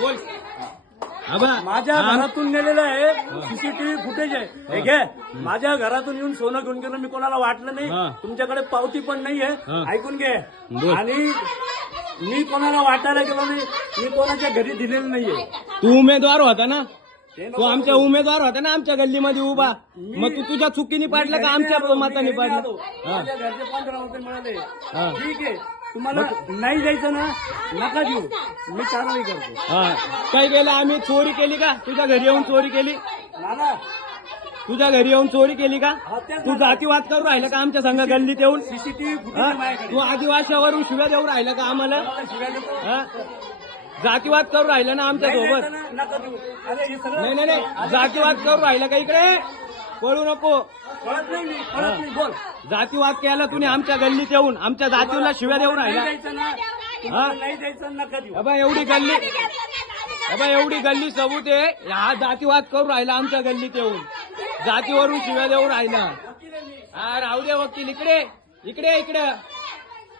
बोल माझ्या. घरातून नेलेलं आहे सीसीटीव्ही फुटेज आहे हे घे माझ्या घरातून येऊन सोनं घेऊन गेलं मी कोणाला वाटलं नाही. तुमच्याकडे पावती पण नाहीये. ऐकून घे. आणि मी कोणाला वाटायला गेलो नाही मी कोणाच्या घरी दिलेलं नाहीये तू उमेदवार होता ना ते आमच्या. उमेदवार होता ना आमच्या गल्लीमध्ये उभा मग तू तुझ्या चुकीने पाडलं का आमच्या नाही आलो, मी मताने घरी नाही आलो. पाडलं. माझ्या घरचे पंधरा रुपये मिळाले. ठीक आहे तुम्हाला नाही जायचं ना नका देऊ. मी कारवाई करतो. हा. काय केलं आम्ही चोरी केली का? तुझ्या घरी येऊन चोरी केली? नाना. तुझ्या घरी येऊन चोरी केली का? तू जातीवाद करू राहिला का आमच्या संघ गल्लीत येऊन? सीसीटीव्ही हा? फुटेज माझ्याकडे. तू आदिवासीवरून शिव्या देऊ राहिला का आम्हाला? मला शिव्या देतो. हा? जातीवाद करू राहिला ना आमच्या नाही सोबत? जायचं ना, नका देऊ. अरे हे सगळं नाही नाही नाही. जातीवाद करू राहिला का इकडे? पळू नको. कळत नाही मी कळत नाही बोल. जातीवाद केला तुम्ही आमच्या गल्लीत येऊन. आमच्या जातीला शिव्या देऊ नाही राहिला. द्यायचं ना. तुम्हाला नाही द्यायचं नका देऊ. अबा एवढी गल्ली अबा एवढी गल्ली सबूत आहे हा जातीवाद करू राहिला आमच्या गल्लीत येऊन. जातीवरून शिव्या देऊ राहिला. हा राहू दे वकील. इकडे इकडे इकडे.